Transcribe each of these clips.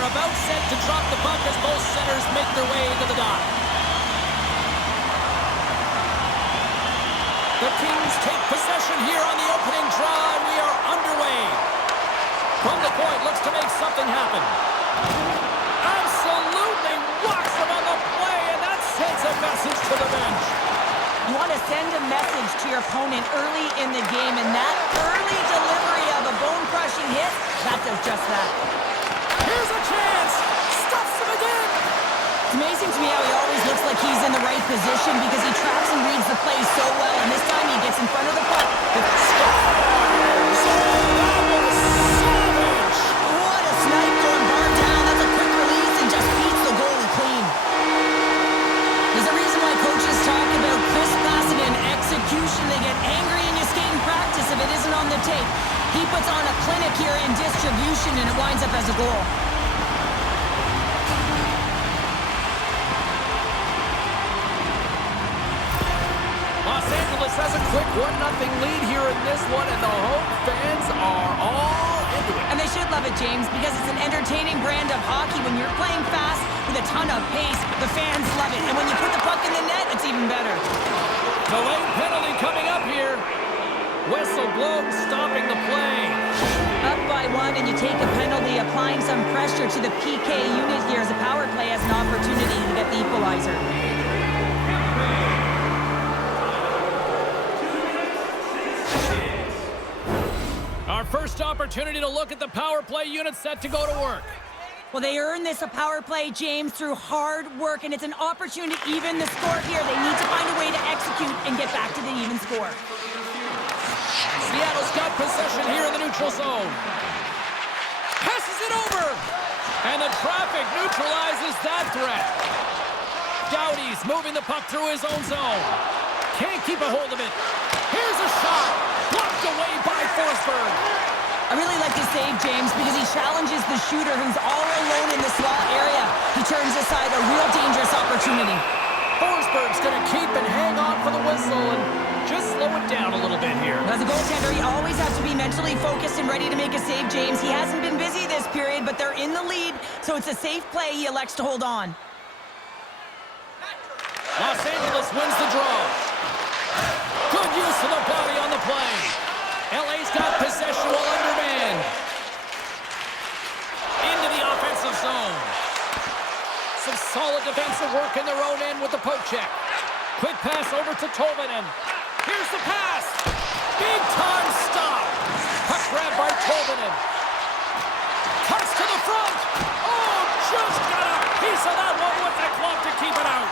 are about set to drop the puck as both centers make their way to the dot. The Kings take possession here on the opening draw, and we are underway. From the point, looks to make something happen. Absolutely walks him on the play, and that sends a message to the bench. You want to send a message to your opponent early in the game, and that early delivery of a bone-crushing hit, that does just that. Here's a chance! Stuffs him again! It's amazing to me how he always looks like he's in the right position because he tracks and reads the play so well, and this time he gets in front of the puck with a Scores! That was savage! What a snipe going bar down. That's a quick release and just beats the goalie clean. There's a reason why coaches talk about crisp passing and execution. They get angry in your skating practice if it isn't on the tape. He puts on a clinic here in distribution, and it winds up as a goal. Los Angeles has a quick 1-0 lead here in this one, and the home fans are all into it. And they should love it, James, because it's an entertaining brand of hockey. When you're playing fast with a ton of pace, the fans love it. And when you put the puck in the net, it's even better. Delayed penalty coming up here. Whistle blown, stopping the play. Up by one, and you take a penalty, applying some pressure to the PK unit here as the power play has an opportunity to get the equalizer. Our first opportunity to look at the power play unit set to go to work. Well, they earn this a power play, James, through hard work, and it's an opportunity to even the score here. They need to find a way to execute and get back to the even score. Seattle's got possession here in the neutral zone. Passes it over. And the traffic neutralizes that threat. Doughty's moving the puck through his own zone. Can't keep a hold of it. Here's a shot. Blocked away by Forsberg. I really like the save, James, because he challenges the shooter who's all alone in the slot area. He turns aside a real dangerous opportunity. Forsberg's going to keep and hang on for the whistle and just slow it down a little bit here. As a goaltender, you always have to be mentally focused and ready to make a save, James. He hasn't been busy this period, but they're in the lead, so it's a safe play. He elects to hold on. Los Angeles wins the draw. Good use of the body on the play. LA's got possession while undermanned. Into the offensive zone. Some solid defensive work in their own end with the poke check. Quick pass over to Tolvanen. Here's the pass. Big time stop. Puck grab by Tolvanen. Cuts to the front. Oh, just got a piece of that one with the glove to keep it out.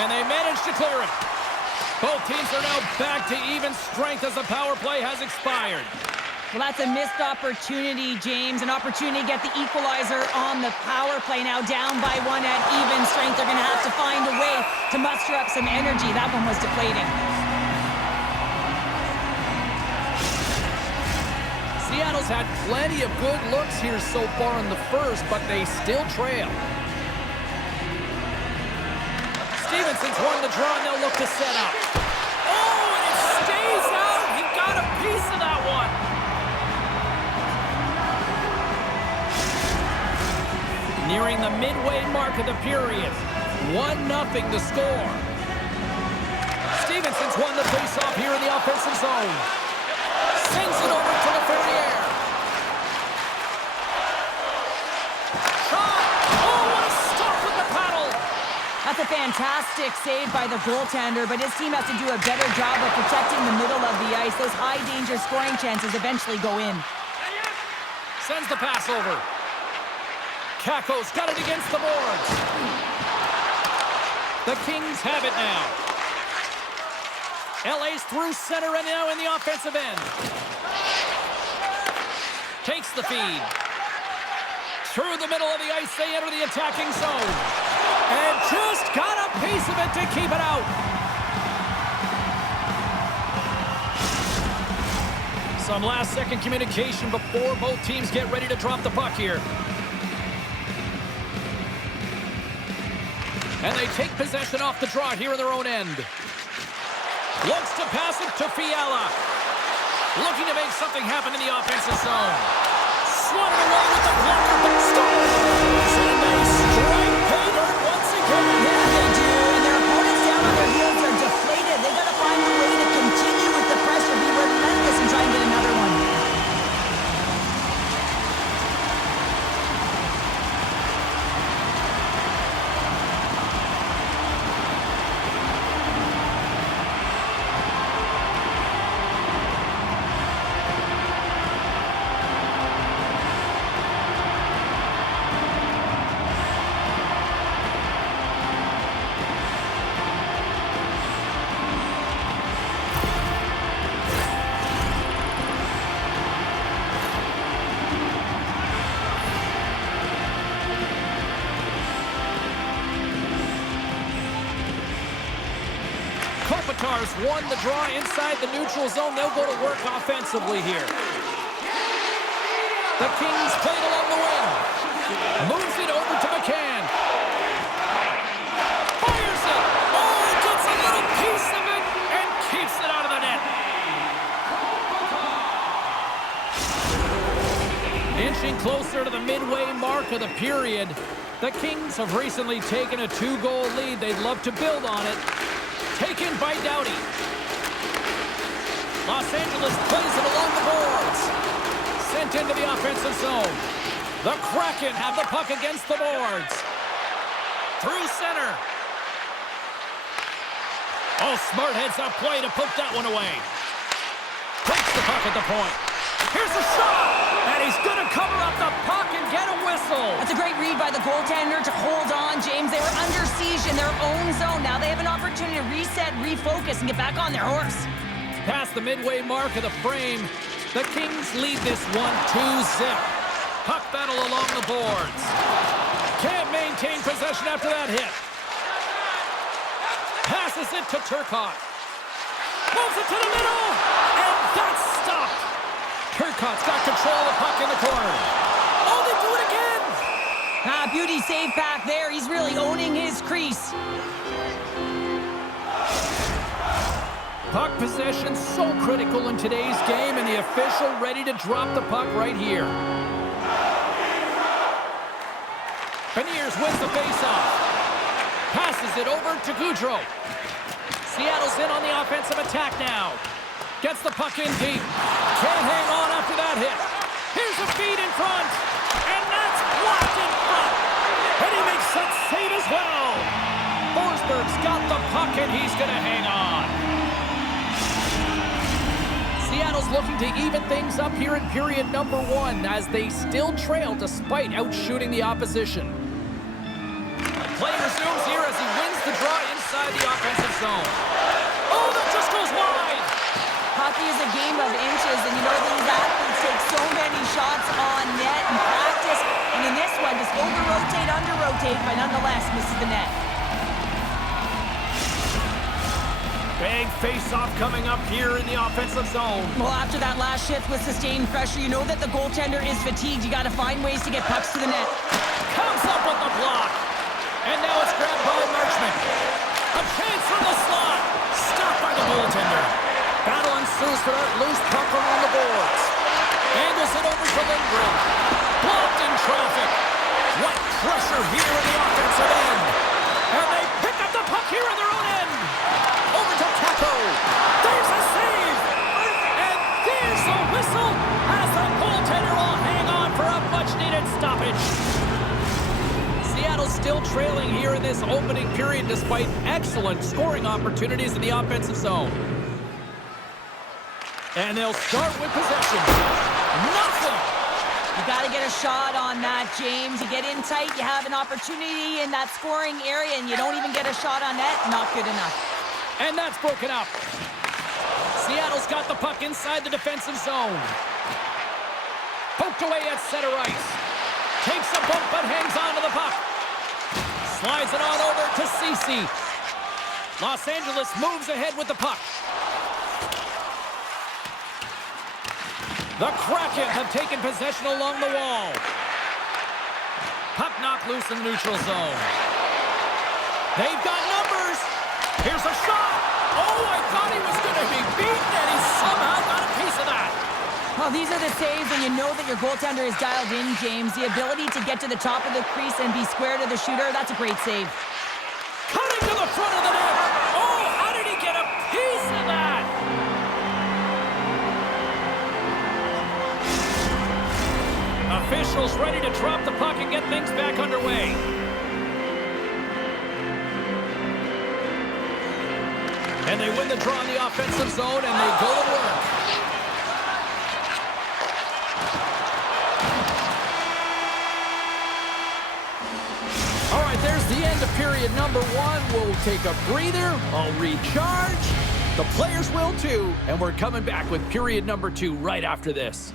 And they managed to clear it. Both teams are now back to even strength as the power play has expired. Well, that's a missed opportunity, James. An opportunity to get the equalizer on the power play. Now down by one at even strength. They're going to have to find a way to muster up some energy. That one was deflating. Seattle's had plenty of good looks here so far in the first, but they still trail. Stevenson's won the draw, and they'll look to set up. Oh, and it stays out. He got a piece of that one. Nearing the midway mark of the period. 1-0 the score. Stevenson's won the faceoff here in the offensive zone. Sends it over to the Ferrier. Shot! Oh, what a stop with the paddle! That's a fantastic save by the goaltender, but his team has to do a better job of protecting the middle of the ice. Those high-danger scoring chances eventually go in. Sends the pass over. Kakko's got it against the boards. The Kings have it now. LA's through center and now in the offensive end. Takes the feed. Through the middle of the ice, they enter the attacking zone. And just got a piece of it to keep it out. Some last-second communication before both teams get ready to drop the puck here. And they take possession off the draw here in their own end. Looks to pass it to Fiala. Looking to make something happen in the offensive zone. swatted away with the blocker, but scores! And they strike pay dirt once again. Yeah, they do, and their opponents down on their heels are deflated. They got to find a way to continue with the pressure, be relentless, and try and get another one. Kopitar's won the draw inside the neutral zone. They'll go to work offensively here. The Kings played along the wing. Moves it over to McCann. Fires it. Oh, gets a little piece of it and keeps it out of the net. Inching closer to the midway mark of the period. The Kings have recently taken a 2-goal lead. They'd love to build on it. Taken by Doughty. Los Angeles plays it along the boards. Sent into the offensive zone. The Kraken have the puck against the boards. Through center. Oh, smart heads-up play to poke that one away. Takes the puck at the point. Here's a shot! And he's going to cover up the puck and get a whistle. That's a great read by the goaltender to hold on, James. They were under siege in their own zone. Now they have an opportunity to reset, refocus, and get back on their horse. Past the midway mark of the frame, the Kings lead this one 2-zip. Puck battle along the boards. Can't maintain possession after that hit. Passes it to Turcotte. Moves it to the middle, and that's stopped. Turcotte's got control of the puck in the corner. Oh, they do it again! Beauty save back there. He's really owning his crease. Puck possession so critical in today's game, and the official ready to drop the puck right here. Beniers wins the faceoff. Passes it over to Gaudreau. Seattle's in on the offensive attack now. Gets the puck in deep. Can't hang on after that hit. Here's a feed in front. And that's blocked in front. And he makes that save as well. Forsberg's got the puck and he's going to hang on. Seattle's looking to even things up here in period number 1 as they still trail despite outshooting the opposition. Play resumes here as he wins the draw inside the offensive zone. Oh, that just goes wide. Hockey is a game of inches, and you know these athletes take so many shots on net in practice, and in this one, just over-rotate, under-rotate, but nonetheless misses the net. Big face-off coming up here in the offensive zone. Well, after that last shift with sustained pressure, you know that the goaltender is fatigued. You got to find ways to get pucks to the net. Comes up with the block. And now it's grabbed by Marchment. A chance from the slot. Stopped by the goaltender. Battle ensues for that loose puck around the boards. Angles it over to Lindgren. Blocked in traffic. What pressure here in the offensive end. And they pick up the puck here in their own end. Over to Kako. There's a save. And there's a whistle as the goaltender will hang on for a much-needed stoppage. Seattle's still trailing here in this opening period despite excellent scoring opportunities in the offensive zone. And they'll start with possession. Nothing! You got to get a shot on that, James. You get in tight, you have an opportunity in that scoring area, and you don't even get a shot on net. Not good enough. And that's broken up. Seattle's got the puck inside the defensive zone. Poked away at center ice. Takes a bump but hangs on to the puck. Slides it on over to Ceci. Los Angeles moves ahead with the puck. The Kraken have taken possession along the wall. Puck knocked loose in the neutral zone. They've got numbers. Here's a shot. Oh, I thought he was going to be beaten, and he somehow got a piece of that. Oh, these are the saves when you know that your goaltender is dialed in, James. The ability to get to the top of the crease and be square to the shooter, that's a great save. Cutting to the front of the net. Oh, how did he get a piece of that? Officials ready to drop the puck and get things back underway. And they win the draw in the offensive zone, and they go to work. All right, there's the end of period number 1. We'll take a breather. I'll recharge. The players will too. And we're coming back with period number 2 right after this.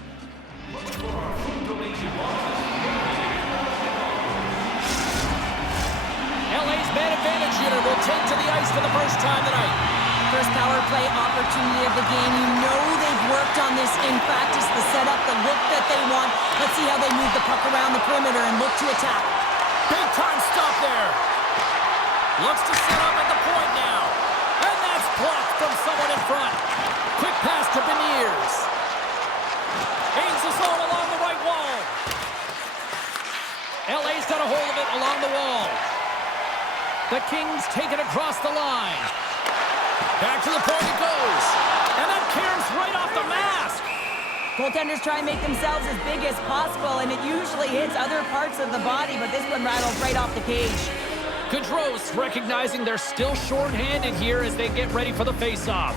LA's man advantage unit will take to the ice for the first time tonight. First power play opportunity of the game. You know they've worked on this in practice, the setup, the look that they want. Let's see how they move the puck around the perimeter and look to attack. Big time stop there. Looks to set up at the point now. And that's blocked from someone in front. Quick pass to Beniers. Aims the zone along the right wall. LA's got a hold of it along the wall. The Kings take it across the line. Back to the point it goes. And that caroms right off the mask. Goaltenders try and make themselves as big as possible, and it usually hits other parts of the body, but this one rattles right off the cage. Gaudreau's recognizing they're still short-handed here as they get ready for the face-off.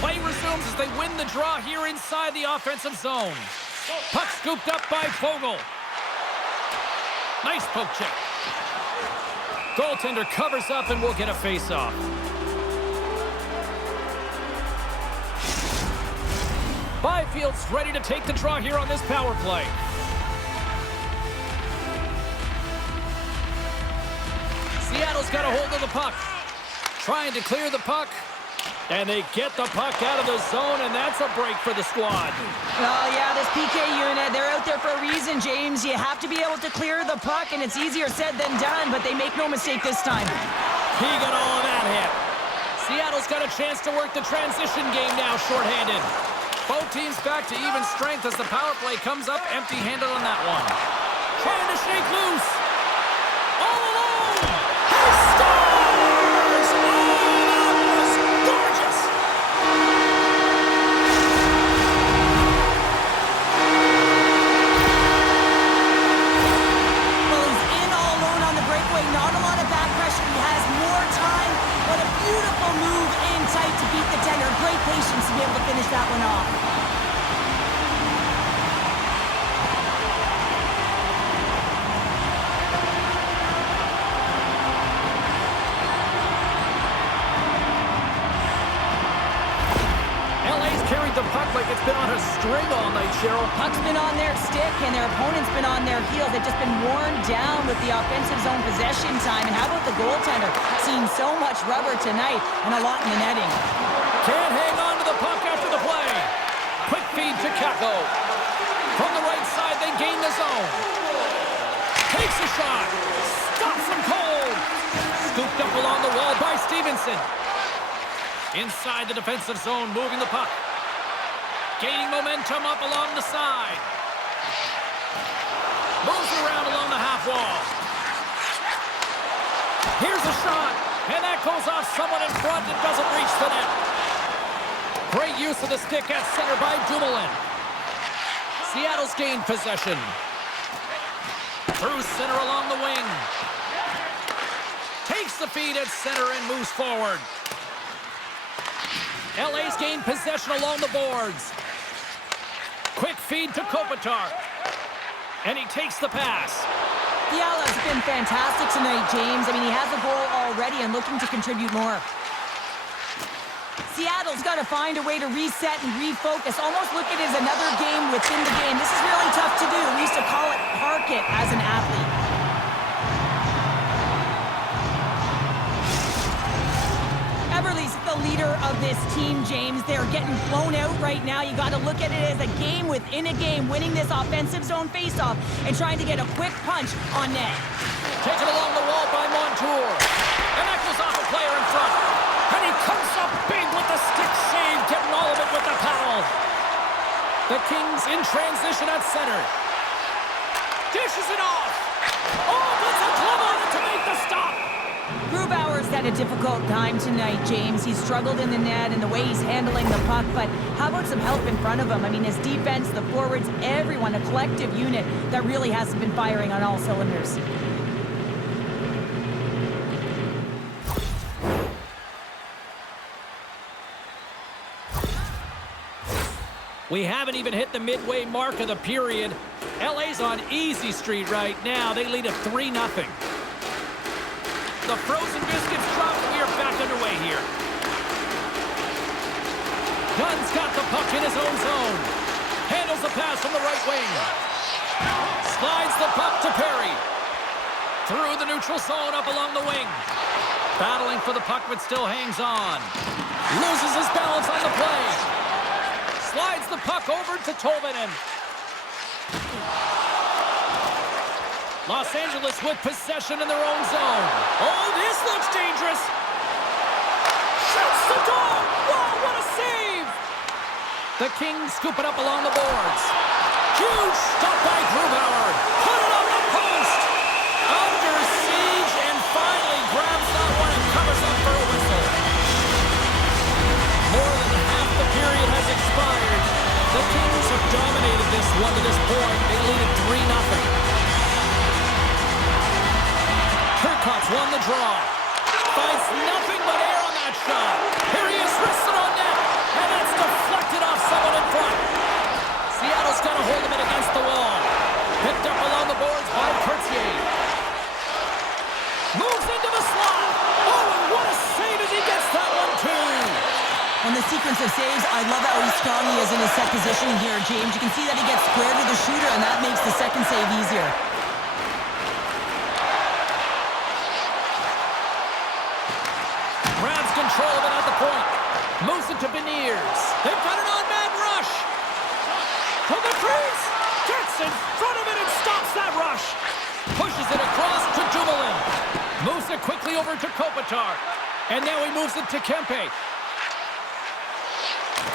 Play resumes as they win the draw here inside the offensive zone. Puck scooped up by Fogle. Nice poke check. Goaltender covers up and will get a face-off. Byfield's ready to take the draw here on this power play. Seattle's got a hold of the puck. Trying to clear the puck. And they get the puck out of the zone, and that's a break for the squad. Oh, yeah, this PK unit, they're out there for a reason, James. You have to be able to clear the puck, and it's easier said than done, but they make no mistake this time. He got all of that hit. Seattle's got a chance to work the transition game now, shorthanded. Both teams back to even strength as the power play comes up empty-handed on that one. Trying to shake loose. All alone. He scores! Not a lot of back pressure. He has more time, but a beautiful move in tight to beat the tender. Great patience to be able to finish that one off. LA's carried the puck like it's been on a string all night, Cheryl. Puck's been on their stick, and their opponent's been on their heels. They've just been worn down with the offensive zone possession time. And how about the goaltender? Seen so much rubber tonight and a lot in the netting. Can't hang on to the puck after the play. Quick feed to Kako. From the right side, they gain the zone. Takes a shot. Stops him cold. Scooped up along the wall by Stevenson. Inside the defensive zone, moving the puck. Gaining momentum up along the side. Moves around along the half wall. Here's a shot. And that goes off someone in front and doesn't reach the net. Great use of the stick at center by Dumoulin. Seattle's gained possession. Through center along the wing. Takes the feed at center and moves forward. LA's gained possession along the boards. Quick feed to Kopitar. And he takes the pass. Fiala's been fantastic tonight, James. I mean, he has a goal already and looking to contribute more. Seattle's got to find a way to reset and refocus. Almost look at it as another game within the game. This is really tough to do. We used to call it park it as an athlete. Everly's the leader of this team, James. They're getting blown out right now. You got to look at it as a game within a game, winning this offensive zone faceoff and trying to get a quick punch on net. Taken along the wall by Montour. And that goes off a player in front. And he comes up big with the stick save, getting all of it with the paddle. The Kings in transition at center. Dishes it off. Oh, puts a glove on it to make the stop. Grubauer's had a difficult time tonight, James. He's struggled in the net and the way he's handling the puck, but how about some help in front of him? I mean, his defense, the forwards, everyone, a collective unit that really hasn't been firing on all cylinders. We haven't even hit the midway mark of the period. LA's on easy street right now. They lead at 3-0. The frozen biscuits drop, and we are back underway here. Dunn's got the puck in his own zone. Handles the pass from the right wing. Slides the puck to Perry. Through the neutral zone, up along the wing. Battling for the puck, but still hangs on. Loses his balance on the play. Slides the puck over to Tolvanen. Los Angeles with possession in their own zone. Oh, this looks dangerous. Shoots the goal. Wow, what a save. The Kings scoop it up along the boards. Huge stop by Grubauer. Put it on the post. Under siege and finally grabs that one and covers up for a whistle. More than half the period has expired. The Kings have dominated this one to this point. They lead at 3-0. Turcotte's won the draw. Finds nothing but air on that shot. Here he is, wristed on net. And that's deflected off someone in front. Seattle's got a hold of it against the wall. Picked up along the boards by Courtier. Moves into the slot. Oh, and what a save as he gets that one, too. On the sequence of saves, I love how strong he is in his set position here, James. You can see that he gets square to the shooter, and that makes the second save easier. Grabs control of it at the point. Moves it to Beniers. They've got an on-man rush. From the crease. Gets in front of it and stops that rush. Pushes it across to Dumoulin. Moves it quickly over to Kopitar. And now he moves it to Kempe.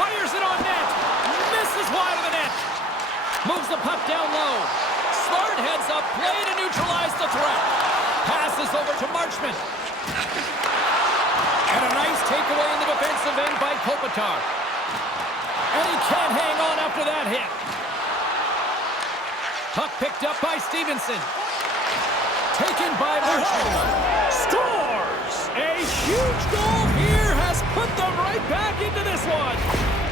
Fires it on net. Misses wide of the net. Moves the puck down low. Smart heads up. Play to neutralize the threat. Passes over to Marchment. And a nice takeaway in the defensive end by Kopitar. And he can't hang on after that hit. Puck picked up by Stevenson. Taken by Marchment. Scores! A huge goal here has put them right back into this one.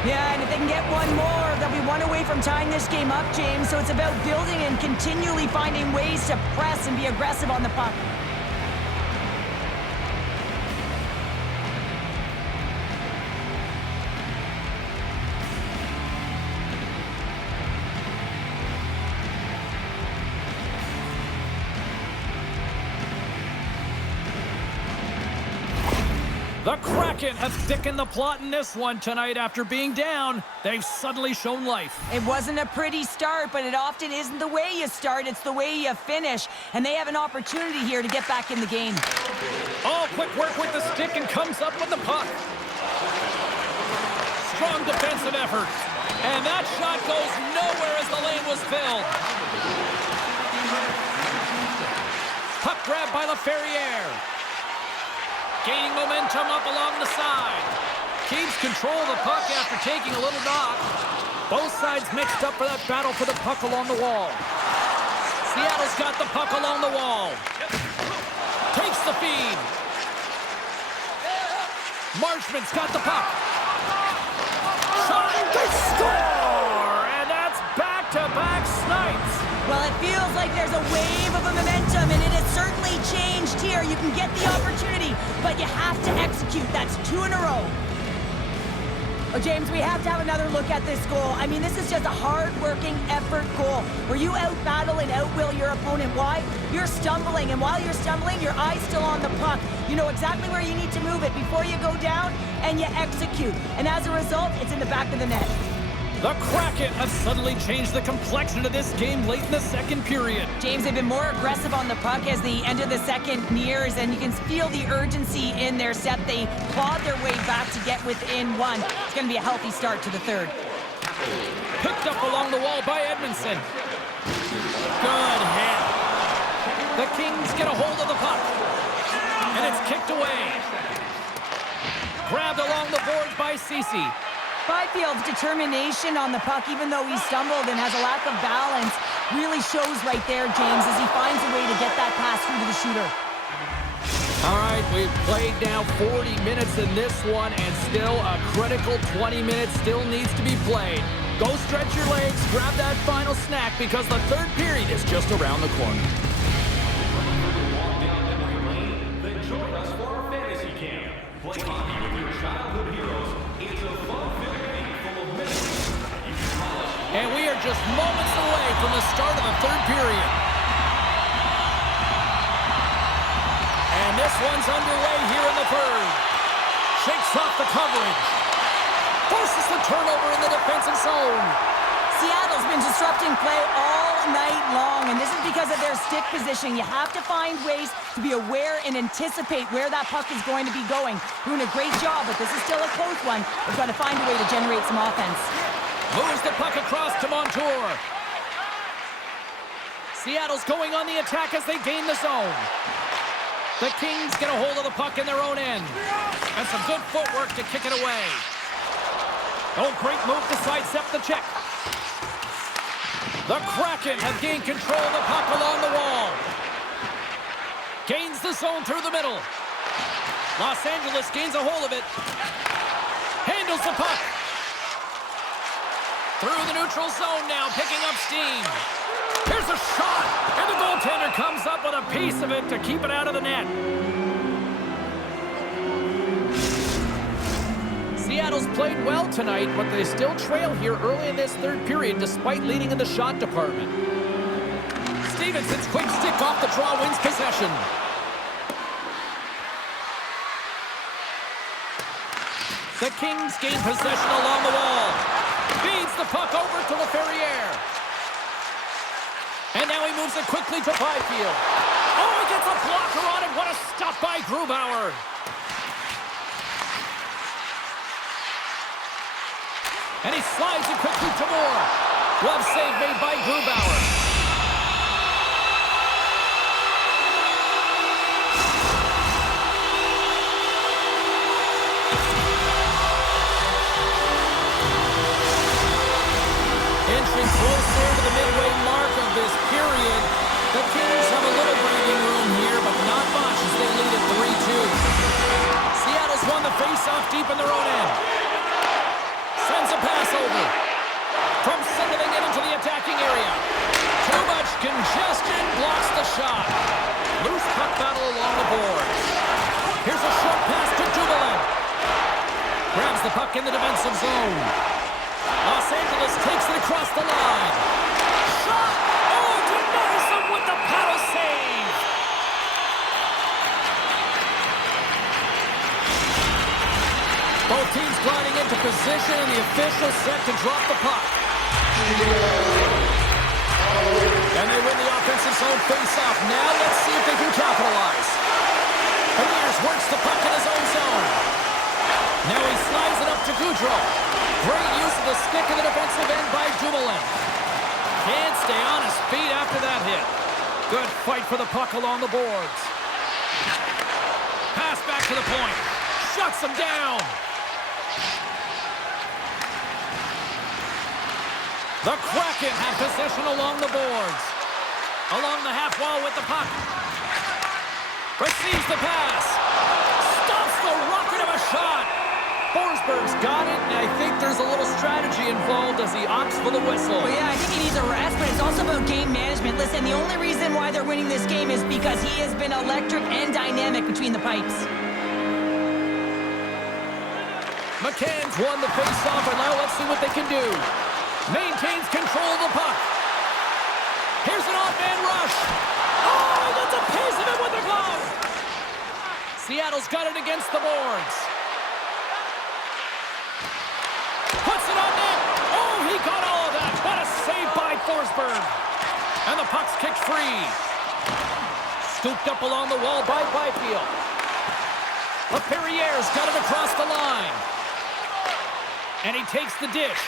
Yeah, and if they can get one more, they'll be one away from tying this game up, James. So it's about building and continually finding ways to press and be aggressive on the puck. The Kraken have thickened the plot in this one tonight. After being down, they've suddenly shown life. It wasn't a pretty start, but it often isn't the way you start, it's the way you finish. And they have an opportunity here to get back in the game. Oh, quick work with the stick and comes up with the puck. Strong defensive effort. And that shot goes nowhere as the lane was filled. Puck grabbed by LaFerriere. Gaining momentum up along the side. Keeps control of the puck after taking a little knock. Both sides mixed up for that battle for the puck along the wall. Seattle's got the puck along the wall. Takes the feed. Marchment's got the puck. Shot, they score! And that's back-to-back snipes. Well, it feels like there's a wave of a momentum, and it has certainly changed here. You can get the opportunity, but you have to execute. That's 2 in a row. Oh, James, we have to have another look at this goal. I mean, this is just a hard-working effort goal where you out-battle and out-will your opponent. Why? You're stumbling, and while you're stumbling, your eye's still on the puck. You know exactly where you need to move it before you go down, and you execute. And as a result, it's in the back of the net. The Kraken have suddenly changed the complexion of this game late in the second period. James, they've been more aggressive on the puck as the end of the second nears, and you can feel the urgency in their set. They clawed their way back to get within one. It's going to be a healthy start to the third. Picked up along the wall by Edmondson. Good hit. The Kings get a hold of the puck. And it's kicked away. Grabbed along the boards by Ceci. Byfield's determination on the puck, even though he stumbled and has a lack of balance, really shows right there, James, as he finds a way to get that pass through to the shooter. All right, we've played now 40 minutes in this one, and still a critical 20 minutes still needs to be played. Go stretch your legs, grab that final snack, because the third period is just around the corner. Then join us for our fantasy camp. Play hockey with your childhood heroes. It's a fun-filled game full of minutes. And we are just moments away from the start of the third period. And this one's underway here in the third. Shakes off the coverage. Forces the turnover in the defensive zone. Seattle's been disrupting play all night long, and this is because of their stick position. You have to find ways to be aware and anticipate where that puck is going to be going. Doing a great job, but this is still a close one. They've got to find a way to generate some offense. Moves the puck across to Montour. Seattle's going on the attack as they gain the zone. The Kings get a hold of the puck in their own end. And some good footwork to kick it away. Oh, great move to sidestep the check. The Kraken have gained control of the puck along the wall. Gains the zone through the middle. Los Angeles gains a hold of it. Handles the puck. Through the neutral zone now, picking up steam. Here's a shot, and the goaltender comes up with a piece of it to keep it out of the net. Seattle's played well tonight, but they still trail here early in this third period despite leading in the shot department. Stevenson's quick stick off the draw wins possession. The Kings gain possession along the wall. Feeds the puck over to LaFerriere. And now he moves it quickly to Byfield. Oh, he gets a blocker on it. What a stop by Grubauer. And he slides it quickly to Moore. Glove save made by Grubauer. Inching closer to the midway mark of this period. The Kings have a little breathing room here, but not much as they lead at 3-2. Seattle's won the faceoff deep in their own end. Sends a pass over. From signaling it into the attacking area. Too much congestion blocks the shot. Loose puck battle along the boards. Here's a short pass to Dumoulin. Grabs the puck in the defensive zone. Los Angeles takes it across the line. Shot! Oh, denies him with the paddle save. Both teams gliding into position, and the official set to drop the puck. And they win the offensive zone face-off. Now let's see if they can capitalize. Beniers works the puck in his own zone. Now he slides it up to Goudreau. Great use of the stick in the defensive end by Dumoulin. Can't stay on his feet after that hit. Good fight for the puck along the boards. Pass back to the point. Shuts him down. The Kraken have possession along the boards. Along the half wall with the puck. Receives the pass. Stops the rocket of a shot. Forsberg's got it, and I think there's a little strategy involved as he opts for the whistle. Well, yeah, I think he needs a rest, but it's also about game management. Listen, the only reason why they're winning this game is because he has been electric and dynamic between the pipes. McCann's won the faceoff, and now let's see what they can do. Maintains control of the puck. Here's an off-man rush. Oh, he gets a piece of it with the glove. Seattle's got it against the boards. Puts it on net. Oh, he got all of that. What a save by Forsberg. And the puck's kicked free. Scooped up along the wall by Byfield. LaFerriere's got it across the line. And he takes the dish.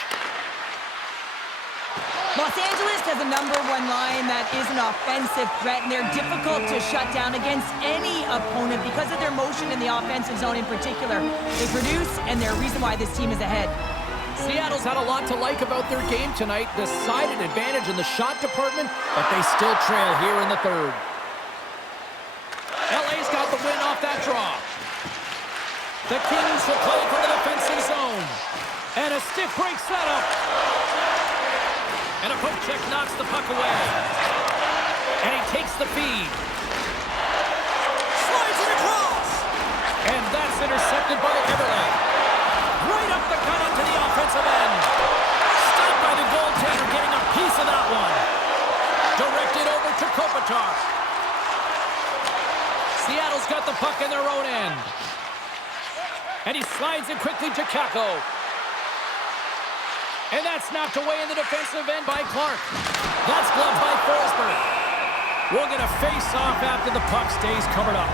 Los Angeles has a #1 line that is an offensive threat, and they're difficult to shut down against any opponent because of their motion in the offensive zone in particular. They produce, and they're a reason why this team is ahead. Seattle's had a lot to like about their game tonight. Decided advantage in the shot department, but they still trail here in the third. LA's got the win off that draw. The Kings will play from the defensive zone. And a stiff break setup. And a poke check knocks the puck away. And he takes the feed. Slides it across. And that's intercepted by Everly. Right up the gut onto the offensive end. Stopped by the goaltender, getting a piece of that one. Directed over to Kopitar. Seattle's got the puck in their own end. And he slides it quickly to Kakko. And that's knocked away in the defensive end by Clark. That's gloved by Forsberg. We'll get a face-off after the puck stays covered up.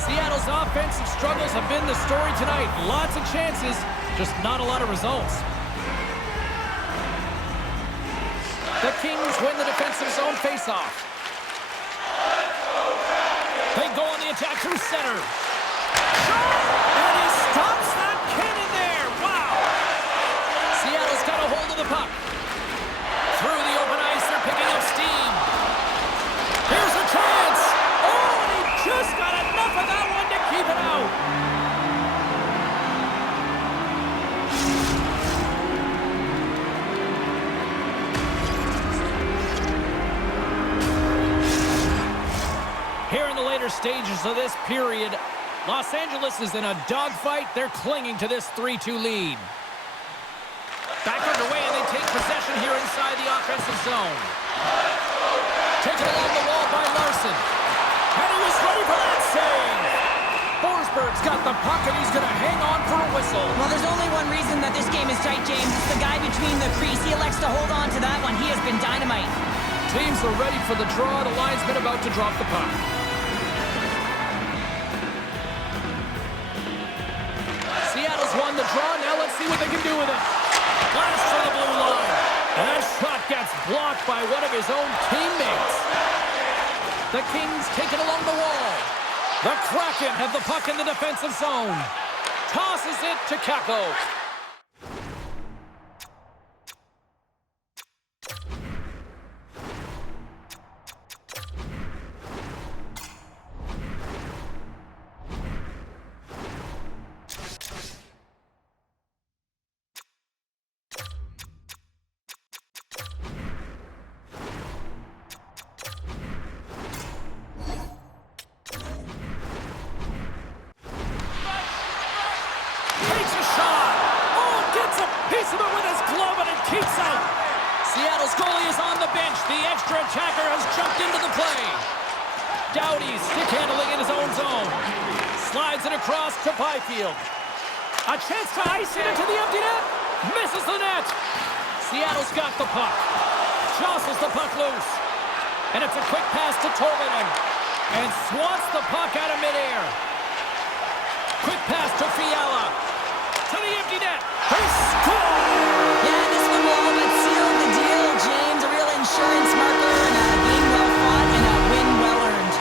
Seattle's offensive struggles have been the story tonight. Lots of chances, just not a lot of results. The Kings win the defensive zone face-off. They go on the attack through center. And he stops that cannon there. Wow. Seattle's got a hold of the puck. Through the open ice, they're picking up steam. Here's a chance. Oh, and he just got enough of that one to keep it out. Here in the later stages of this period, Los Angeles is in a dogfight. They're clinging to this 3-2 lead. Back underway, and they take possession here inside the offensive zone. Taken along the wall by Larson. And he was ready for that save. Forsberg's got the puck, and he's going to hang on for a whistle. Well, there's only one reason that this game is tight, James. It's the guy between the crease. He elects to hold on to that one. He has been dynamite. Teams are ready for the draw. The linesman about to drop the puck. Seattle's won the draw. Now let's see what they can do with it. Blast for the blue line. And that shot gets blocked by one of his own teammates. The Kings take it along the wall. The Kraken have the puck in the defensive zone. Tosses it to Kakko. Seattle's goalie is on the bench. The extra attacker has jumped into the play. Doughty stick handling in his own zone. Slides it across to Byfield. A chance to ice it into the empty net. Misses the net. Seattle's got the puck. Jostles the puck loose. And it's a quick pass to Tolvanen. And swats the puck out of midair. Quick pass to Fiala. To the empty net. He scores! Yeah, this one will all but seal the deal, James. A real insurance marker and a game well fought and a win well earned.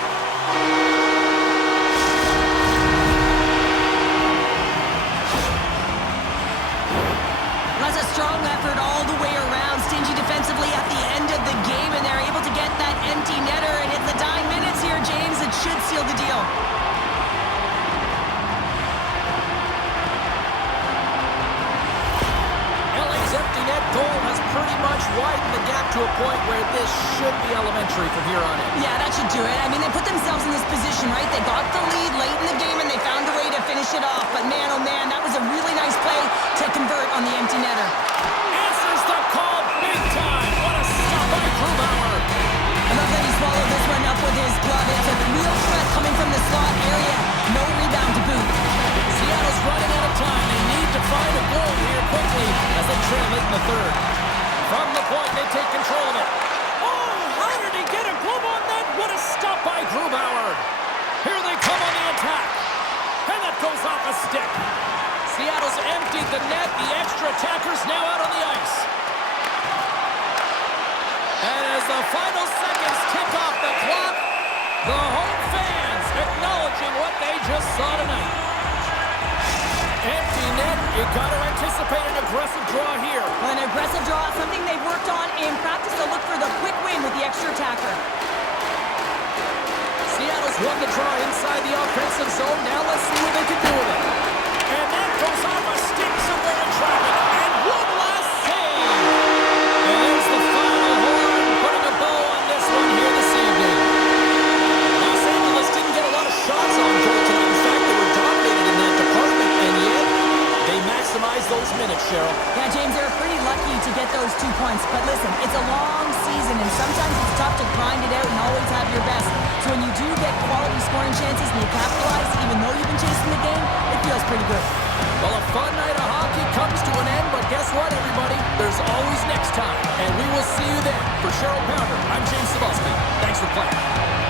That's a strong effort all the way around. Stingy defensively at the end of the game, and they're able to get that empty netter. And in the dying minutes here, James, it should seal the deal. Goal has pretty much widened the gap to a point where this should be elementary from here on in. Yeah, that should do it. I mean, they put themselves in this position, right? They got the lead late in the game, and they found a way to finish it off. But man, oh man, that was a really nice play to convert on the empty netter. Answers the call big time. What a stop by Grubauer. I love that he swallowed this one up with his glove. It's a real threat coming from the slot area. No rebound to boot. Seattle's running out of time. They need to find a goal here quickly as they trail late in the third. From the point, they take control of it. Oh, how did he get a glove on that? What a stop by Grubauer. has emptied the net. The extra attacker's now out on the ice. And as the final seconds tick off the clock, the home fans acknowledging what they just saw tonight. Empty net. You got to anticipate an aggressive draw here. Well, an aggressive draw, something they've worked on in practice. They'll look for the quick win with the extra attacker. Seattle's won the draw inside the offensive zone. Now let's see what they can do with it. And that goes off a stick somewhere in traffic. And one last save. And there's the final horn, putting a bow on this one here this evening. Los Angeles didn't get a lot of shots on goal tonight. In fact, they were dominated in that department, and yet they maximized those minutes, Cheryl. Yeah, James, they were pretty lucky to get those 2 points. But listen, it's a long season, and sometimes it's tough to grind it out and always have your best. So when you do get quality scoring chances and you capitalize, even though you've been chasing the game, it feels pretty good. Well, a fun night of hockey comes to an end, but guess what, everybody? There's always next time, and we will see you then. For Cheryl Pounder, I'm James Cebulski. Thanks for playing.